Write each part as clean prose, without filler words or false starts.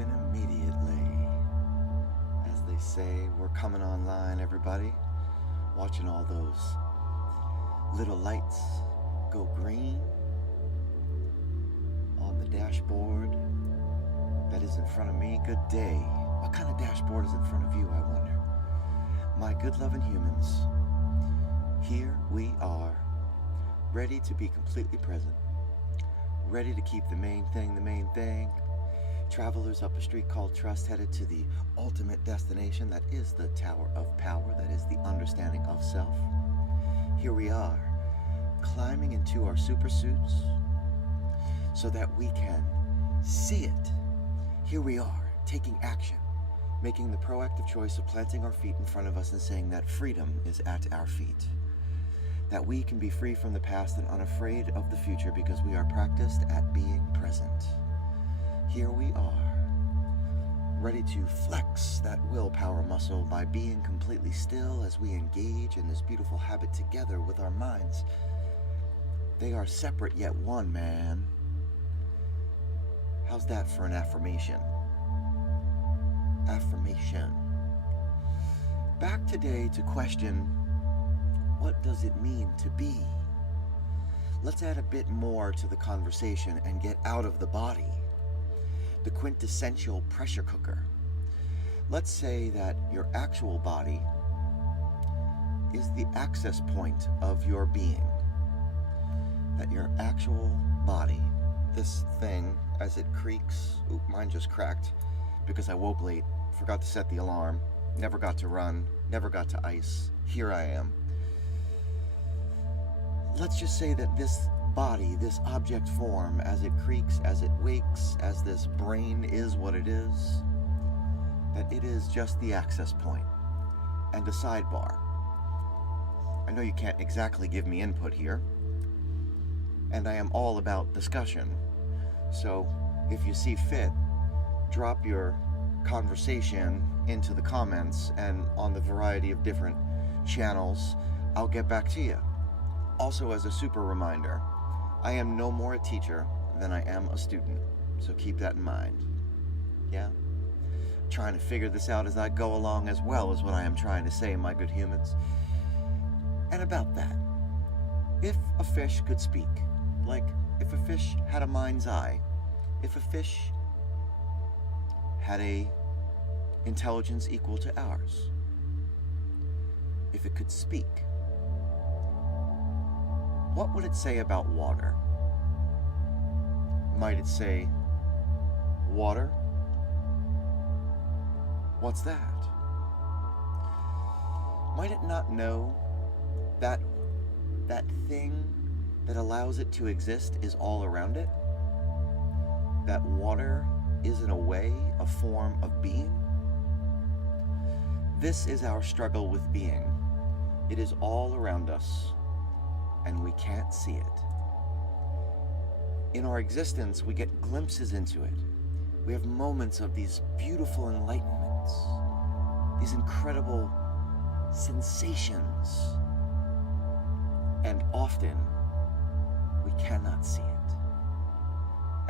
Talking immediately. As they say, we're coming online, everybody. Watching all those little lights go green on the dashboard that is in front of me. Good day. What kind of dashboard is in front of you, I wonder? My good loving humans, here we are, ready to be completely present, ready to keep the main thing. Travelers up a street called trust, headed to the ultimate destination that is the Tower of Power, that is the understanding of self. Here we are, climbing into our super suits so that we can see it. Here we are, taking action, making the proactive choice of planting our feet in front of us and saying that freedom is at our feet. That we can be free from the past and unafraid of the future because we are practiced at being present. Here we are, ready to flex that willpower muscle by being completely still as we engage in this beautiful habit together with our minds. They are separate yet one, man. How's that for an affirmation? Affirmation. Back today to question, what does it mean to be? Let's add a bit more to the conversation and get out of the body. The quintessential pressure cooker. Let's say that your actual body is the access point of your being. That your actual body, this thing, as it creaks, mine just cracked because I woke late, forgot to set the alarm, never got to run, never got to ice, here I am. Let's just say that this body, this object form, as it creaks, as it wakes, as this brain is what it is, that it is just the access point. And a sidebar. I know you can't exactly give me input here, and I am all about discussion. So if you see fit, drop your conversation into the comments, and on the variety of different channels, I'll get back to you. Also, as a super reminder, I am no more a teacher than I am a student, so keep that in mind. Yeah? Trying to figure this out as I go along as well is what I am trying to say, my good humans. And about that, if a fish could speak, like if a fish had a mind's eye, if a fish had a intelligence equal to ours, if it could speak, what would it say about water? Might it say, water? What's that? Might it not know that that thing that allows it to exist is all around it? That water is, in a way, a form of being? This is our struggle with being. It is all around us, and we can't see it. In our existence, we get glimpses into it. We have moments of these beautiful enlightenments, these incredible sensations, and often we cannot see it.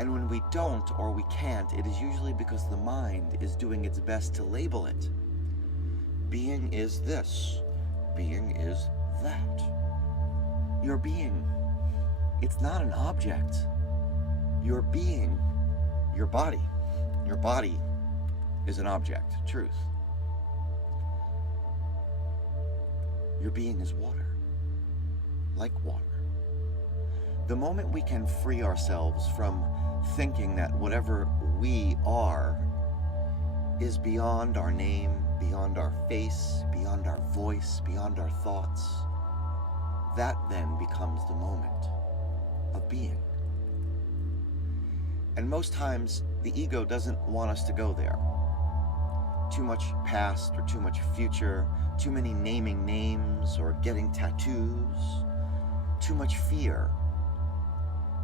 And when we don't or we can't, it is usually because the mind is doing its best to label it. Being is this, being is that. Your being, it's not an object. Your being, your body is an object, truth. Your being is water, like water. The moment we can free ourselves from thinking that whatever we are is beyond our name, beyond our face, beyond our voice, beyond our thoughts, that then becomes the moment of being. And most times, the ego doesn't want us to go there. Too much past or too much future, too many naming names or getting tattoos, too much fear.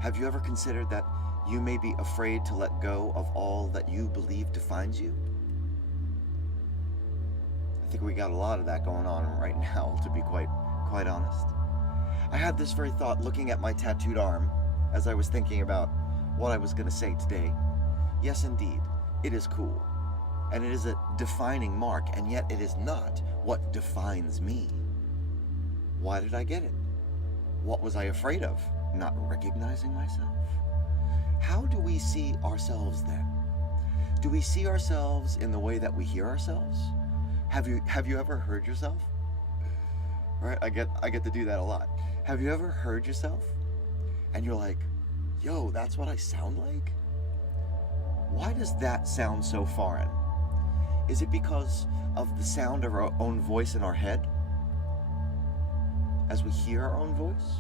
Have you ever considered that you may be afraid to let go of all that you believe defines you? I think we got a lot of that going on right now, to be quite honest. I had this very thought looking at my tattooed arm as I was thinking about what I was going to say today. Yes, indeed. it is cool. And it is a defining mark, and yet it is not what defines me. Why did I get it? What was I afraid of? Not recognizing myself? How do we see ourselves then? Do we see ourselves in the way that we hear ourselves? Have you ever heard yourself? Right? I get to do that a lot. Have you ever heard yourself? And you're like, yo, that's what I sound like? Why does that sound so foreign? Is it because of the sound of our own voice in our head? As we hear our own voice?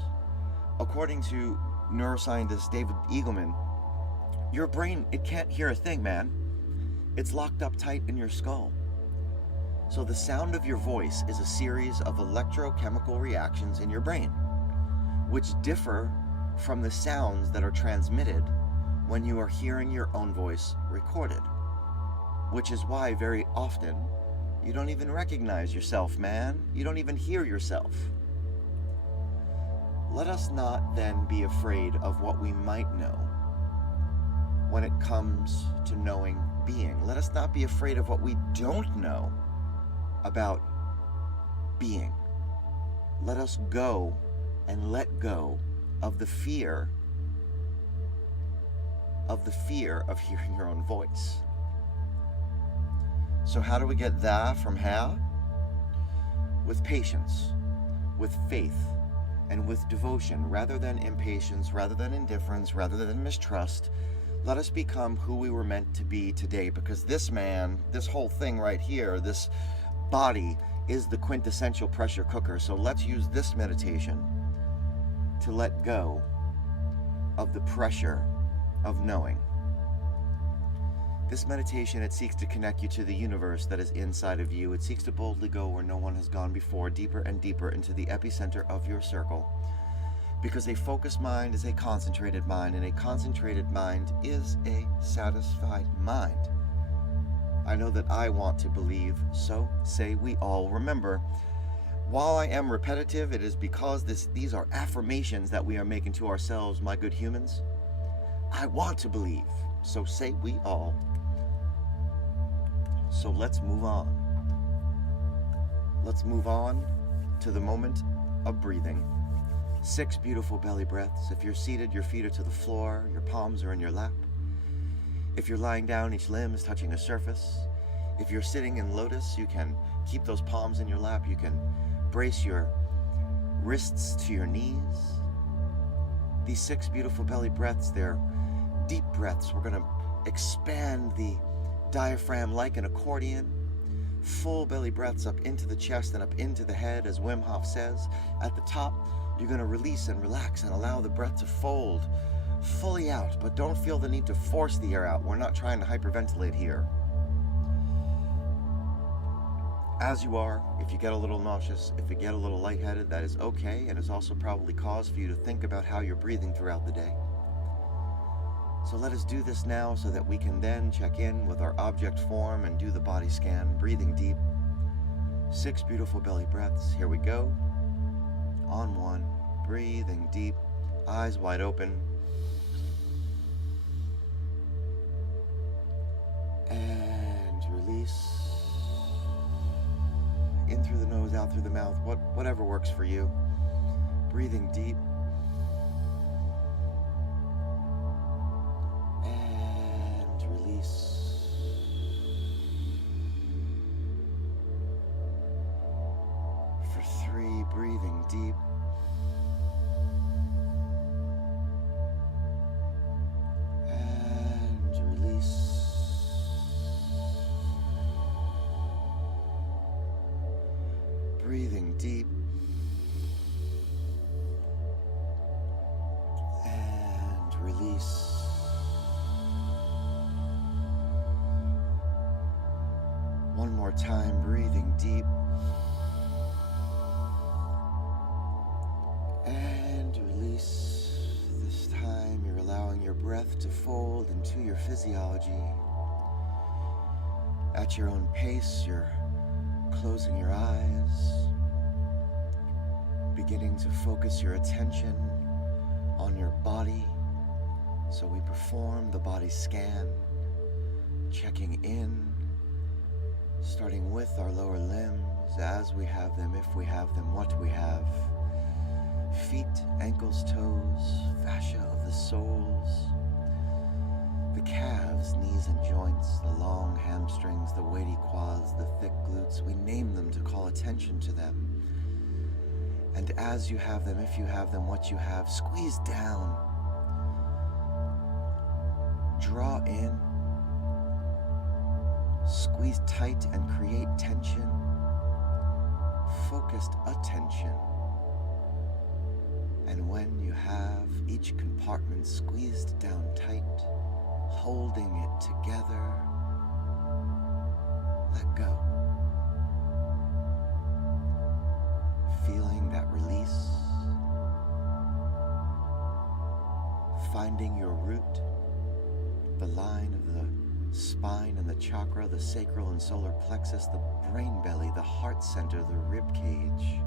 According to neuroscientist David Eagleman, your brain, it can't hear a thing, man. It's locked up tight in your skull. So the sound of your voice is a series of electrochemical reactions in your brain, which differ from the sounds that are transmitted when you are hearing your own voice recorded. Which is why very often you don't even recognize yourself, man. You don't even hear yourself. Let us not then be afraid of what we might know when it comes to knowing being. Let us not be afraid of what we don't know about being. Let us go and let go of the fear of hearing your own voice. So how do we get that from how? With patience, with faith, and with devotion, rather than impatience, rather than indifference, rather than mistrust. Let us become who we were meant to be today, because this man, this whole thing right here, this body is the quintessential pressure cooker. So let's use this meditation to let go of the pressure of knowing. This meditation, it seeks to connect you to the universe that is inside of you. It seeks to boldly go where no one has gone before, deeper and deeper into the epicenter of your circle. Because a focused mind is a concentrated mind, and a concentrated mind is a satisfied mind. I know that I want to believe, so say we all. Remember, while I am repetitive, it is because these are affirmations that we are making to ourselves, my good humans. I want to believe, so say we all. So let's move on. Let's move on to the moment of breathing. 6 beautiful belly breaths. If you're seated, your feet are to the floor, your palms are in your lap. If you're lying down, each limb is touching the surface. If you're sitting in lotus, you can keep those palms in your lap. You can brace your wrists to your knees. These 6 beautiful belly breaths, they're deep breaths. We're going to expand the diaphragm like an accordion. Full belly breaths up into the chest and up into the head, as Wim Hof says. At the top, you're going to release and relax and allow the breath to fold fully out, but don't feel the need to force the air out. We're not trying to hyperventilate here. As you are, if you get a little nauseous, if you get a little lightheaded, that is okay, and is also probably cause for you to think about how you're breathing throughout the day. So let us do this now so that we can then check in with our object form and do the body scan, breathing deep. 6 beautiful belly breaths. Here we go. On 1, breathing deep, eyes wide open. And release. In through the nose, out through the mouth, whatever works for you. Breathing deep. For 3, breathing deep. And release. Breathing deep. And release. One more time, breathing deep. And release. This time you're allowing your breath to fold into your physiology. At your own pace, you're closing your eyes, beginning to focus your attention on your body. So we perform the body scan, checking in, starting with our lower limbs as we have them, if we have them, what we have. Feet, ankles, toes, fascia of the soles, the calves, knees and joints, the long hamstrings, the weighty quads, the thick glutes. We name them to call attention to them. And as you have them, if you have them, what you have, squeeze down, draw in, squeeze tight and create tension, focused attention. And when you have each compartment squeezed down tight, holding it together, let go. Feeling that release, finding your root, the line of the spine and the chakra, the sacral and solar plexus, the brain belly, the heart center, the rib cage.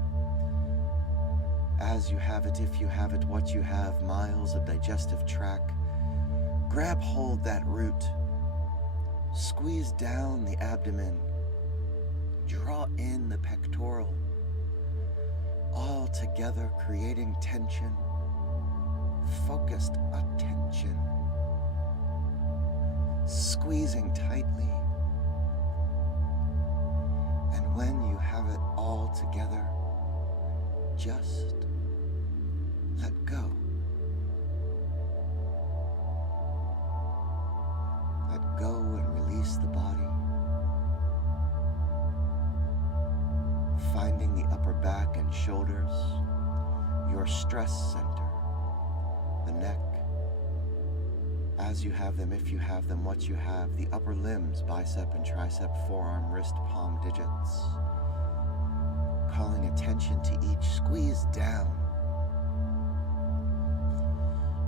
As you have it, if you have it, what you have, miles of digestive tract. Grab hold that root, squeeze down the abdomen, draw in the pectoral, all together creating tension, focused attention, squeezing tightly. And when you have it all together, just let go. Let go and release the body. Finding the upper back and shoulders, your stress center, the neck. As you have them, if you have them, what you have, the upper limbs, bicep and tricep, forearm, wrist, palm, digits. Calling attention to each, squeeze down.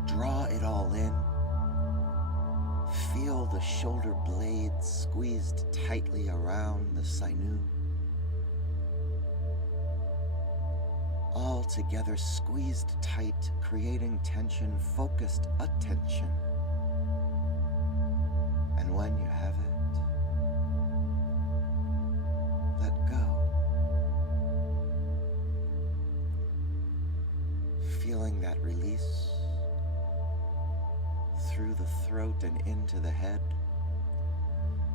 Draw it all in. Feel the shoulder blades squeezed tightly around the sinew. All together squeezed tight, creating tension, focused attention. And when you have it, let go. Feeling that release through the throat and into the head.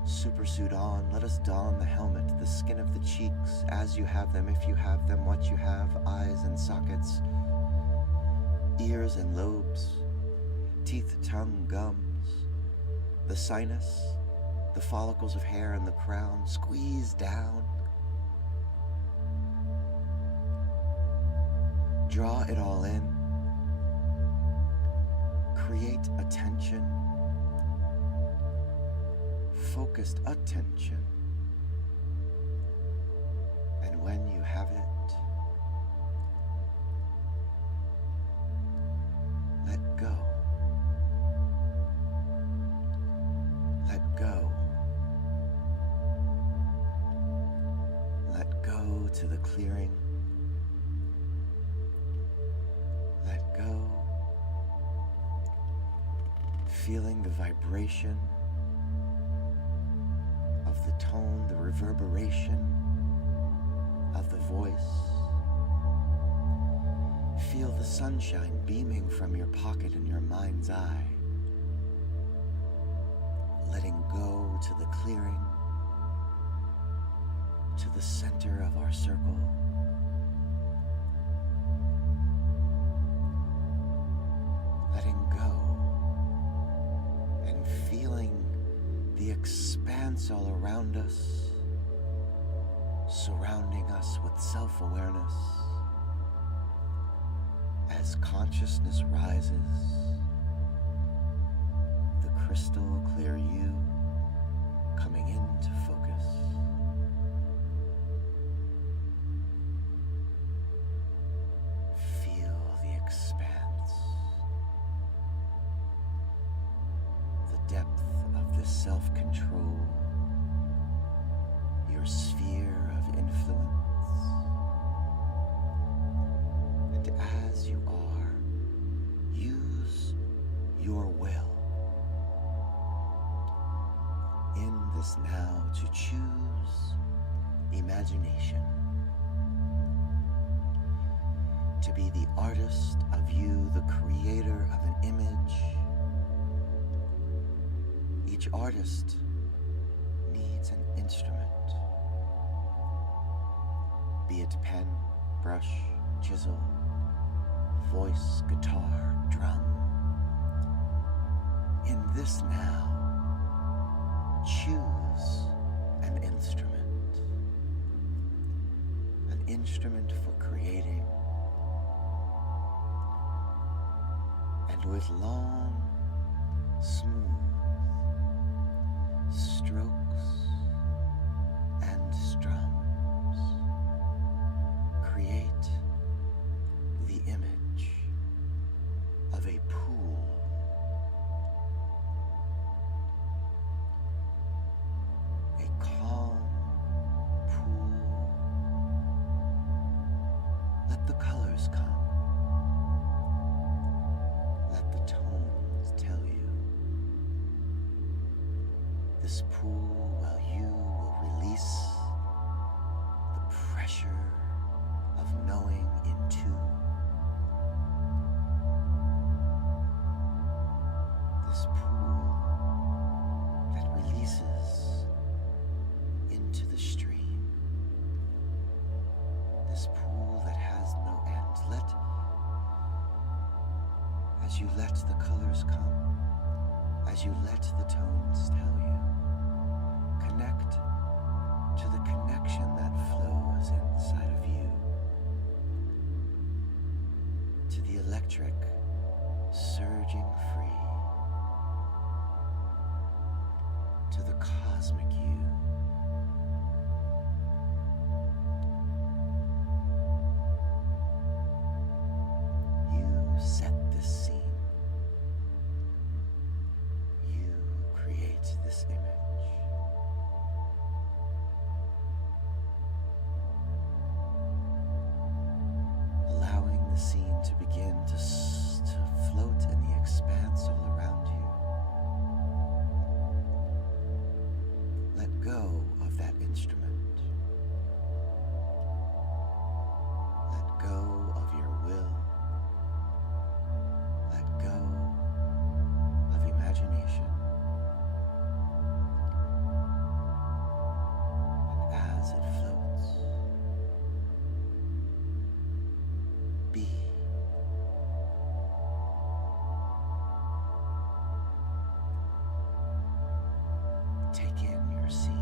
Supersuit on, let us don the helmet, the skin of the cheeks, as you have them, if you have them, what you have, eyes and sockets, ears and lobes, teeth, tongue, gums, the sinus, the follicles of hair and the crown, squeeze down. Draw it all in. Create attention, focused attention. And when you have it, let go. Let go. Let go to the clearing. Let go. Feeling the vibration of the tone, the reverberation of the voice. Feel the sunshine beaming from your pocket in your mind's eye. Letting go to the clearing, to the center of our circle. Letting go. Feeling the expanse all around us, surrounding us with self-awareness. As consciousness rises, the crystal clear you coming into focus. Feel the expanse, the depth of the self-control, your sphere of influence. And as you are, use your will. this now to choose imagination. To be the artist of you, the creator of an image. Each artist needs an instrument, be it pen, brush, chisel, voice, guitar, drum. In this now, choose an instrument for creating, and with long, smooth strokes and strums, create the image of a pool. A calm pool. Let the colors come. Let the tones tell you. This pool, while you will release the pressure of knowing into this pool that releases into the stream, this pool that has no end. As you let the colors come, as you let the tones tell you, connect to the connection that flows inside of you, to the electric surging free, to the cosmic you. You set this scene. You create this image. Allowing the scene to begin to float in the expanse all around you. Let go of that instrument. Let go of your will. Let go of imagination. And as it floats, be. Take in your scene.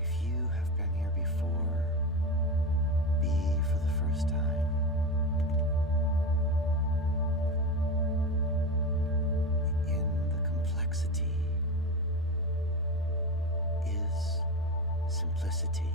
If you have been here before, be for the first time. In the complexity is simplicity.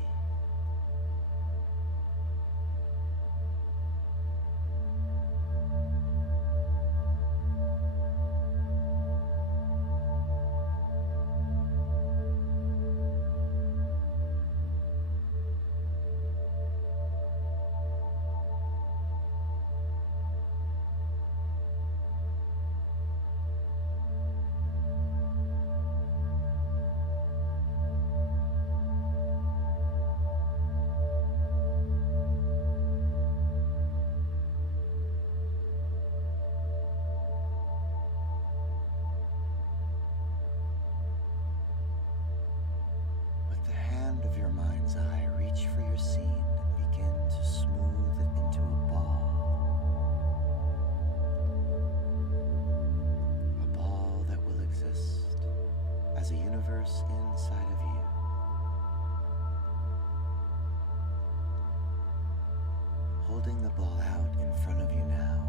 holding the ball out in front of you now.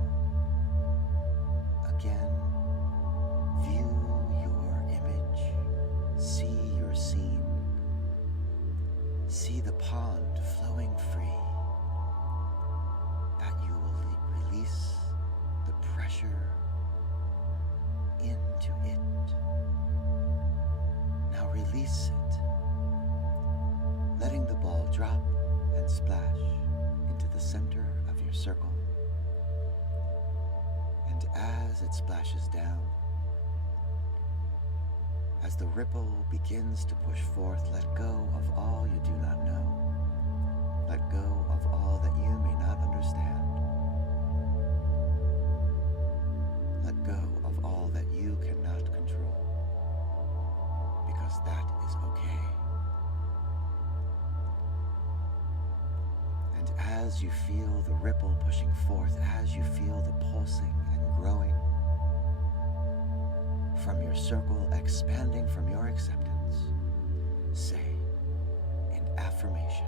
Again, view your image. See your scene. See the pond flowing free. That you will release the pressure into it. Now release it, letting the ball drop and splash into the center of your circle. And as it splashes down, as the ripple begins to push forth, let go of all you do not know. Let go of all that you may not understand. Let go of all that you cannot control, because that is okay. And as you feel the ripple pushing forth, as you feel the pulsing and growing from your circle, expanding from your acceptance, say in affirmation,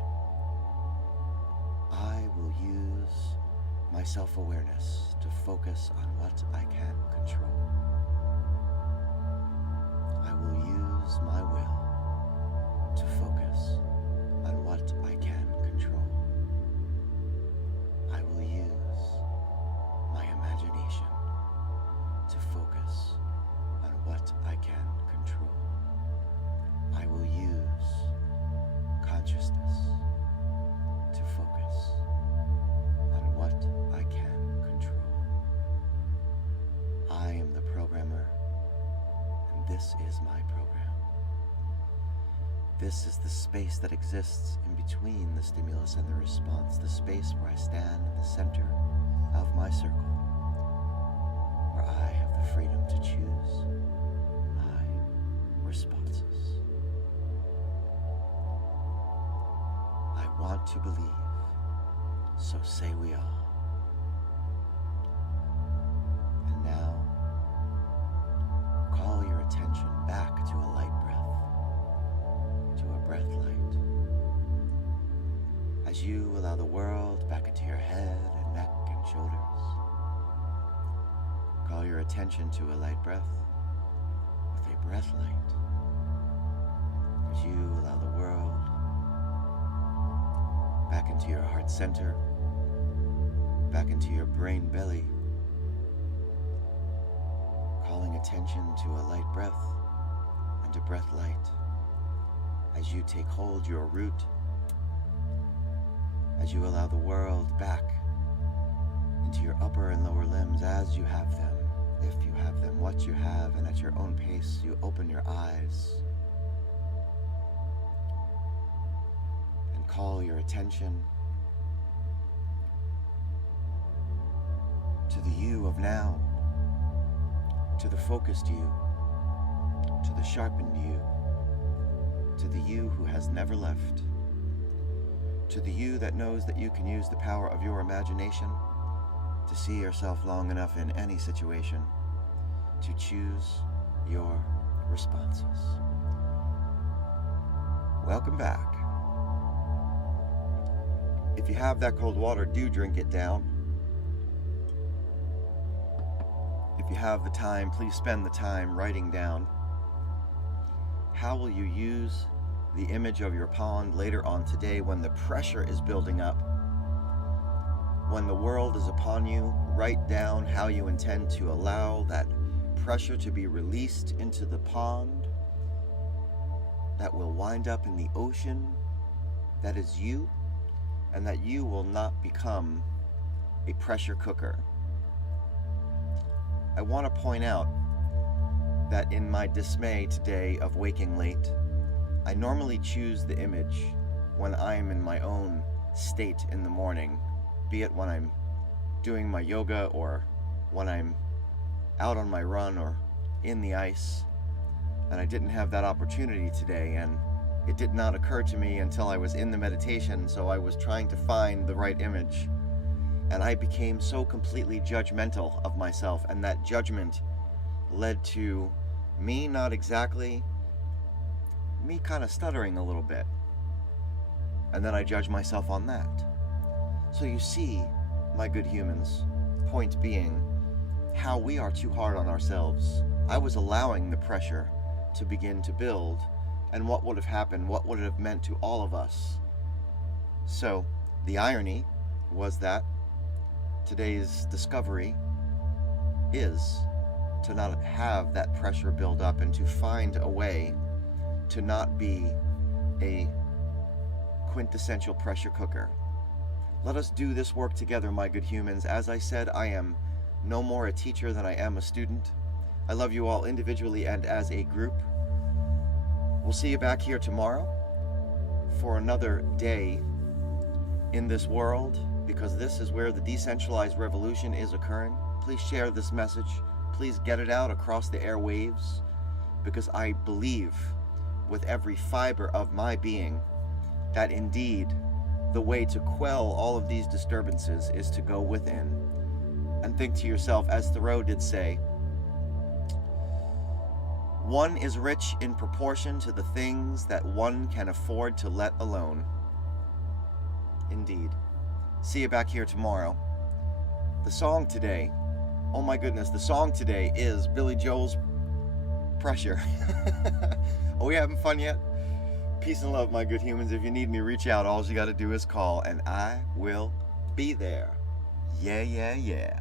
I will use my self-awareness to focus on what I can control. I will use my will to focus on what I can control. I will use my imagination to focus on what I can control. I will use consciousness to focus on what I can control. I am the programmer, and this is my program. This is the space that exists in between the stimulus and the response, the space where I stand in the center of my circle, where I have the freedom to choose my responses. I want to believe, so say we all. And now, call your attention back to a light breath, to a breath light. As you allow the world back into your head and neck and shoulders, call your attention to a light breath with a breath light. As you allow the world back into your heart center, back into your brain belly, calling attention to a light breath and a breath light. As you take hold your root, as you allow the world back into your upper and lower limbs as you have them, if you have them, what you have, and at your own pace, you open your eyes and call your attention to the you of now, to the focused you, to the sharpened you, to the you who has never left, to the you that knows that you can use the power of your imagination to see yourself long enough in any situation to choose your responses. Welcome back. If you have that cold water, do drink it down. If you have the time, please spend the time writing down how will you use the image of your pond later on today when the pressure is building up. When the world is upon you, write down how you intend to allow that pressure to be released into the pond that will wind up in the ocean that is you, and that you will not become a pressure cooker. I want to point out that in my dismay today of waking late, I normally choose the image when I'm in my own state in the morning, be it when I'm doing my yoga or when I'm out on my run or in the ice. And I didn't have that opportunity today, and it did not occur to me until I was in the meditation, so I was trying to find the right image. And I became so completely judgmental of myself, and that judgment led to me kind of stuttering a little bit. And then I judged myself on that. So you see, my good humans, point being, how we are too hard on ourselves. I was allowing the pressure to begin to build, and what would have happened, what would it have meant to all of us? So, the irony was that today's discovery is to not have that pressure build up and to find a way to not be a quintessential pressure cooker. Let us do this work together, my good humans. As I said, I am no more a teacher than I am a student. I love you all individually and as a group. We'll see you back here tomorrow for another day in this world, because this is where the decentralized revolution is occurring. Please share this message. Please get it out across the airwaves, because I believe with every fiber of my being that indeed the way to quell all of these disturbances is to go within and think to yourself, as Thoreau did say, one is rich in proportion to the things that one can afford to let alone. Indeed. See you back here tomorrow. The song today, oh my goodness, the song today is Billy Joel's Pressure. Are we having fun yet? Peace and love, my good humans. If you need me, reach out. All you got to do is call, and I will be there. Yeah, yeah, yeah.